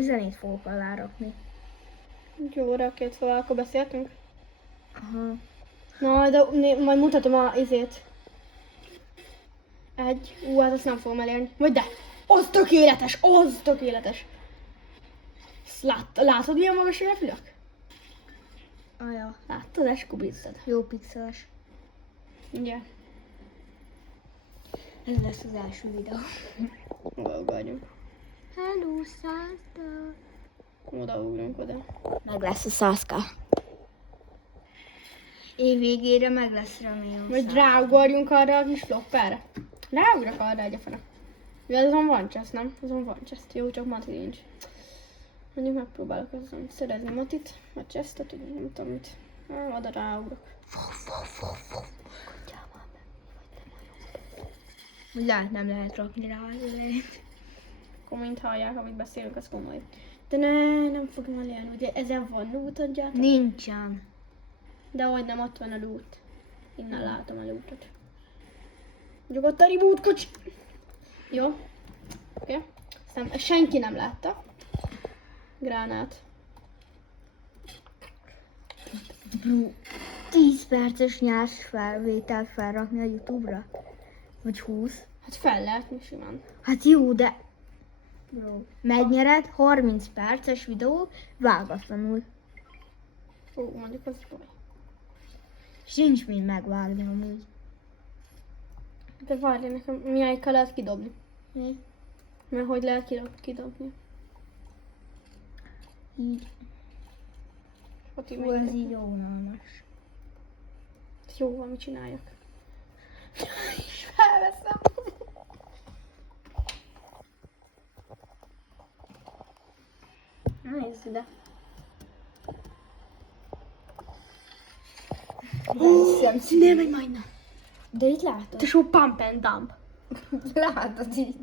Zenét fogok alárakni. Jó, rakját, szóval akkor beszéltünk. Aha. Na, de majd mutatom a izét. Hát azt nem fogom elérni. Vagy de! Az tökéletes! Az tökéletes! Látod milyen magas repülök? Aja. Láttad, eskubíztad. Jó pixeles. Ugye? Ez lesz az első videó. Odaugorjunk. Hello, Százka. Odaugrunk oda. Meg lesz a Százka. Év végére meg lesz, remélem. Vagy ráugorjunk arra a kis flopperre. Ráugrok arra egy a fene. Ja, azon van chest, nem? Azon van chest. Jó, csak Mati nincs. Mondjuk megpróbálok azon szerezni Matit, a chestet, hogy nem tudom mit. Oda ráugrok. Úgy lehet, nem lehet rakni rá az elejét. Akkor mind hallják, amit beszélünk, az komoly. De nem fogom elérni, ugye ezen van loot, adjátok? Nincsen. De hogy nem, ott van a loot. Innen látom a lootot. Nyugodt a reboot kocsi! Jó. Oké. Aztán senki nem látta. Gránát. Bro, 10 perces nyers felvételt felrakni a YouTube-ra? Vagy 20? Hát fel lehetni simán. Hát jó, de... Bro, megnyered 30 perces videó vágatlanul. Ó, mondjuk az baj. És nincs mind megvágni amúgy. De várj, nekem milyenkel lehet kidobni? Mi? Mert hogy lehet kidobni? Így. Ott Hú, ez így jó unalmas. Jó, van, mit csináljak? És felveszem. Nézd ide. Nem, egy majdnem. De itt látod? Te so pump and dump. Látod így.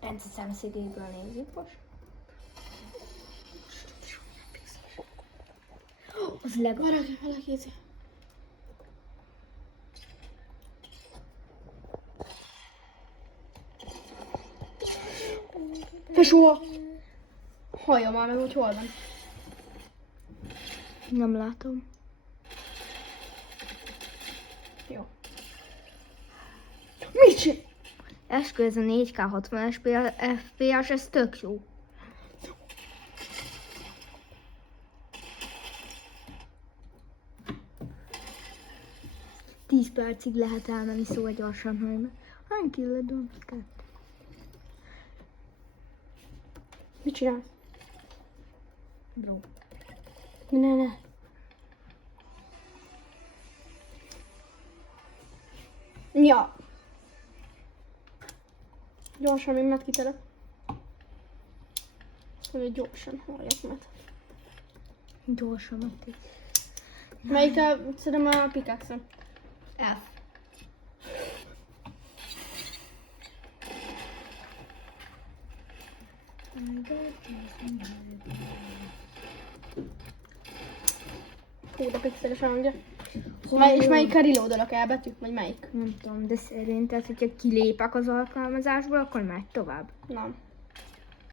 Ez a szemszögéből nézzük most. Az legjobb. Valaki ízi. Tesó! Hallja már meg, hogy hol van. Nem látom. Jó. Mit csinál? Eskü, ez a 4K 60 FPS, ez tök jó. Tíz percig lehet elmenni, szóval gyorsan hajna. Hány killed van? 2. Mit csinálsz? Bro. Ne. Ja. Gyorsan még megkitelek. Hogy gyorsan halljak meg. Gyorsan megték. Melyik a, szerintem a pickaxe-em. F. Hú, de pixeles hangja. És melyik a reloadolok el betű? Vagy melyik? Nem tudom, de szerinted, hogyha kilépek az alkalmazásból, akkor megy tovább. Nem.